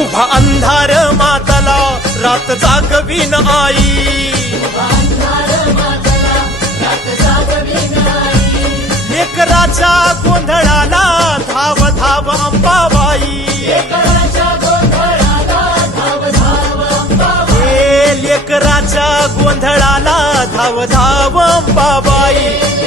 उभा अंधार मातला रात जागवीन आई, लेकराच्या गोंधळाला धाव धाव अंबाबाई, लेकराच्या गोंधळाला धाव धाव अंबाबाई.